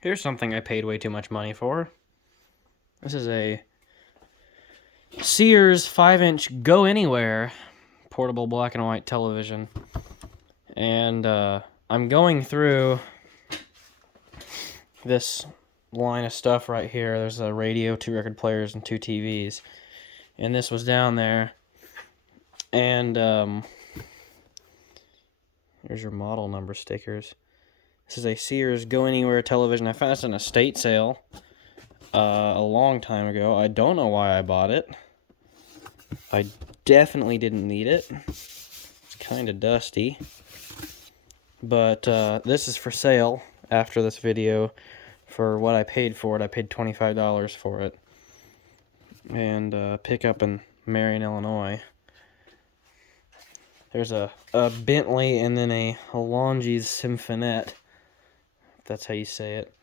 Here's something I paid way too much money for. This is a Sears 5-inch Go Anywhere portable black and white television. And I'm going through this line of stuff right here. There's a radio, 2 record players, and 2 TVs. And this was down there. And here's your model number stickers. This is a Sears Go Anywhere television. I found this in a estate sale a long time ago. I don't know why I bought it. I definitely didn't need it. It's kind of dusty. But this is for sale after this video for what I paid for it. I paid $25 for it. And pick up in Marion, Illinois. There's a Bentley and then a Longies Symphonette. If that's how you say it.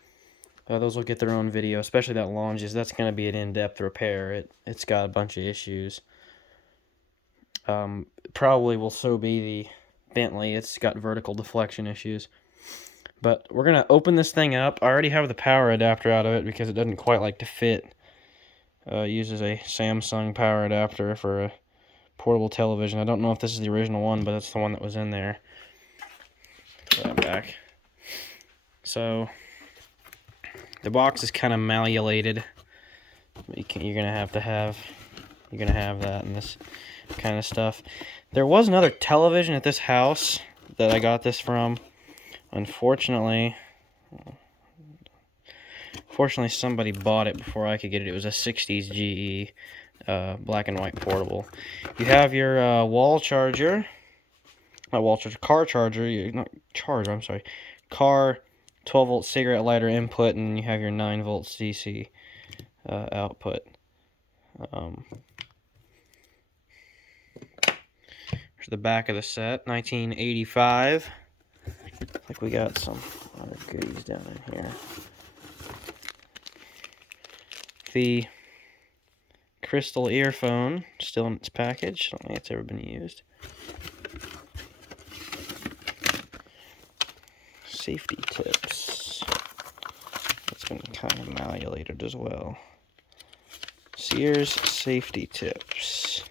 Those will get their own video, especially that Longies. That's going to be an in-depth repair. It's got a bunch of issues. Probably will so be the Bentley. It's got vertical deflection issues. But we're going to open this thing up. I already have the power adapter out of it because it doesn't quite like to fit. It uses a Samsung power adapter for a portable television. I don't know if this is the original one, but that's the one that was in there. Put that back. So the box is kind of malleolated. You're gonna have that and this kind of stuff. There was another television at this house that I got this from. Unfortunately, somebody bought it before I could get it. It was a 60s GE black and white portable. You have your car charger, car 12-volt cigarette lighter input, and you have your 9-volt DC output. Here's the back of the set, 1985. Like we got some other goodies down in here. The crystal earphone, still in its package. I don't think it's ever been used. Safety tips. It's been kind of malleolated as well. Sears safety tips.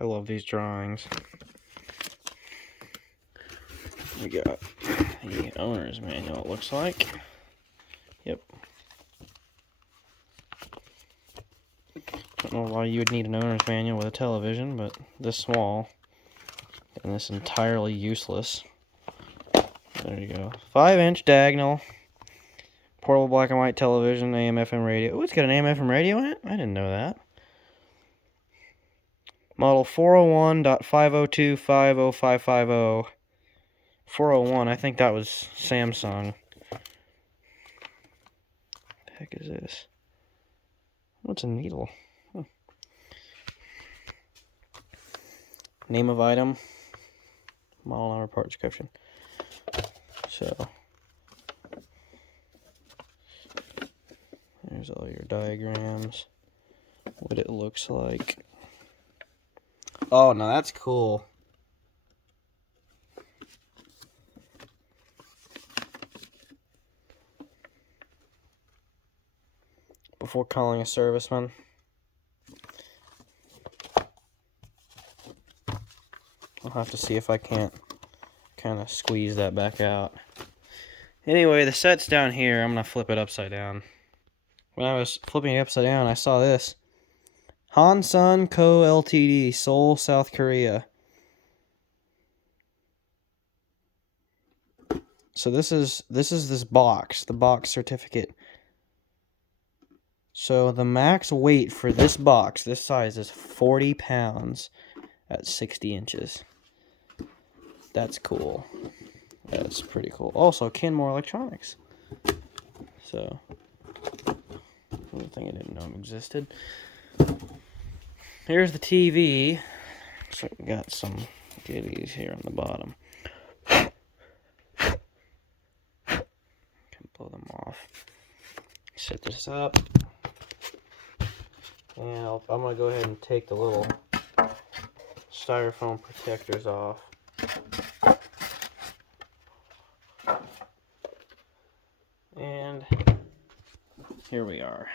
I love these drawings. We got the owner's manual, it looks like. Yep. Don't know why you would need an owner's manual with a television, but this small and this entirely useless. There you go. 5-inch diagonal portable black and white television, AM FM radio. Oh, it's got an AM FM radio in it? I didn't know that. Model 401.502.50550. 401, I think that was Samsung. What the heck is this? What's a needle? Huh. Name of item. Model number, part description. So, there's all your diagrams. What it looks like. Oh, no, that's cool. Before calling a serviceman. I'll have to see if I can't kind of squeeze that back out. Anyway, the set's down here. I'm going to flip it upside down. When I was flipping it upside down, I saw this. Hansun Co. Ltd. Seoul, South Korea. So this is this box, the box certificate. So the max weight for this box, this size, is 40 pounds at 60 inches. That's cool. That's pretty cool. Also, Kenmore Electronics. So, one thing I didn't know existed. Here's the TV. So we got some goodies here on the bottom. Can pull them off. Set this up. And I'm going to go ahead and take the little styrofoam protectors off. And here we are.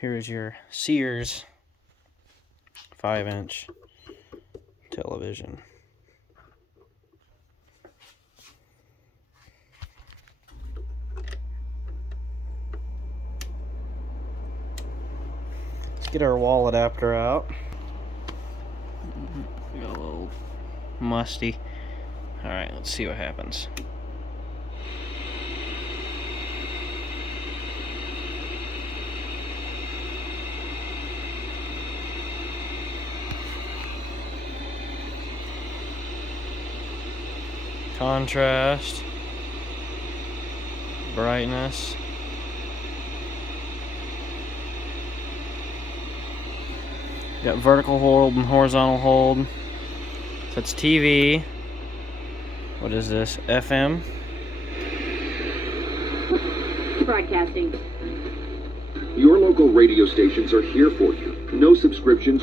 Here is your Sears 5-inch television. Let's get our wall adapter out. Got a little musty. Alright, let's see what happens. Contrast, brightness, got vertical hold and horizontal hold. So it's TV. What is this? FM. Broadcasting. Your local radio stations are here for you. No subscriptions.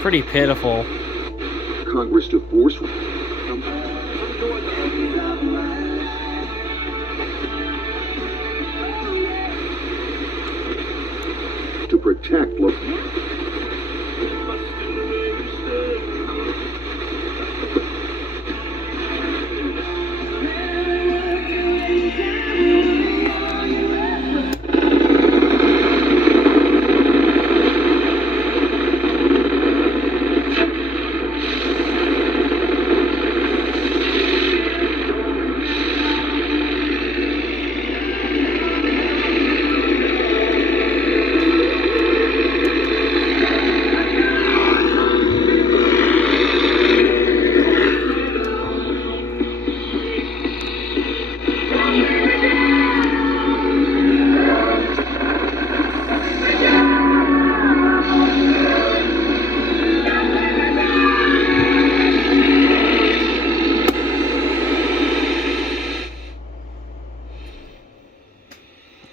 Pretty pitiful. Congress to force to protect local.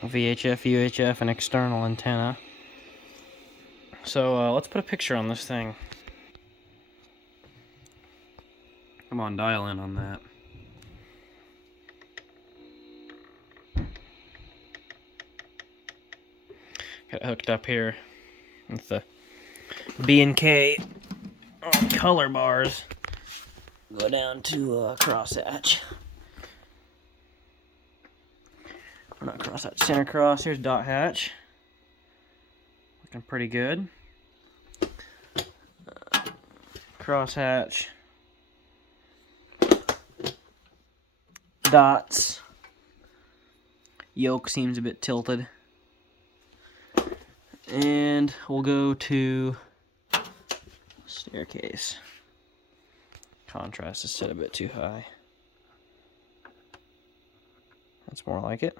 VHF, UHF, and external antenna. So let's put a picture on this thing. Come on, dial in on that. Got it hooked up here with the B&K color bars. Go down to crosshatch. Or not crosshatch, center cross. Here's dot hatch. Looking pretty good. Crosshatch. Dots. Yoke seems a bit tilted. And we'll go to staircase. Contrast is set a bit too high. That's more like it.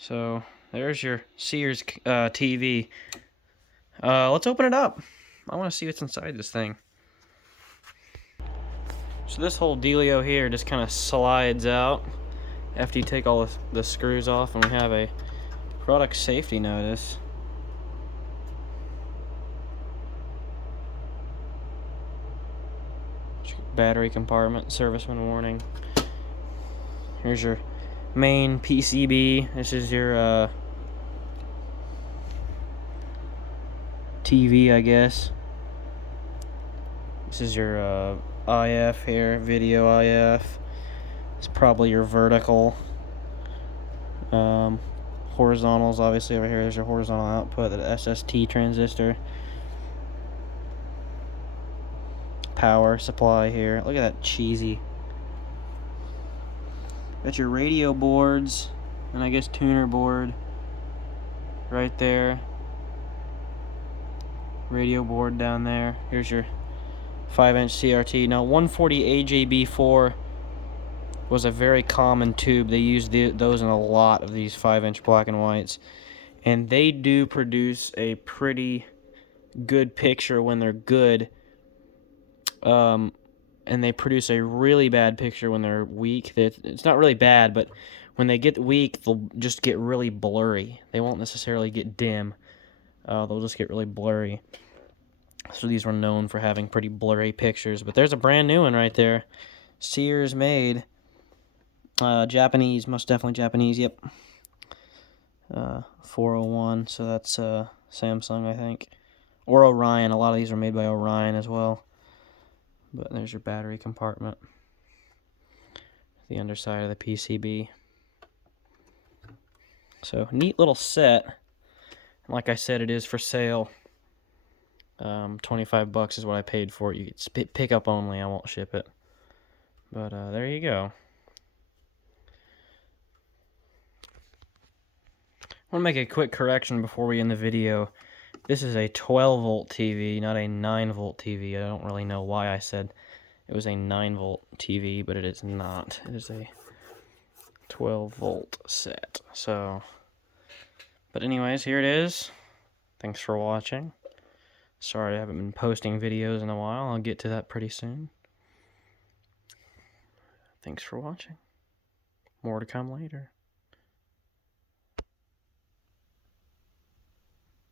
So there's your Sears TV. Let's open it up. I want to see what's inside this thing. So this whole dealio here just kind of slides out after you take all the screws off, and we have a product safety notice. Battery compartment, serviceman warning. Here's your main PCB. This is your TV, I guess. This is your IF here, video IF. It's probably your vertical. Horizontals, obviously, over here. There's your horizontal output, the SST transistor. Power supply here. Look at that cheesy. Got your radio boards, and I guess tuner board right there. Radio board down there. Here's your 5-inch CRT. Now 140 AJB4 was a very common tube. They used those in a lot of these 5-inch black and whites. And they do produce a pretty good picture when they're good. And they produce a really bad picture when they're weak. It's not really bad, but when they get weak, they'll just get really blurry. They won't necessarily get dim. They'll just get really blurry. So these were known for having pretty blurry pictures. But there's a brand new one right there. Sears made. Japanese, most definitely Japanese, yep. 401, so that's Samsung, I think. Or Orion. A lot of these are made by Orion as well. But there's your battery compartment. The underside of the PCB. So, neat little set. Like I said, it is for sale. $25 is what I paid for it. You can pick up only. I won't ship it. But there you go. I want to make a quick correction before we end the video. This is a 12-volt TV, not a 9-volt TV. I don't really know why I said it was a 9-volt TV, but it is not. It is a 12-volt set. So, but anyways, here it is. Thanks for watching. Sorry I haven't been posting videos in a while. I'll get to that pretty soon. Thanks for watching. More to come later.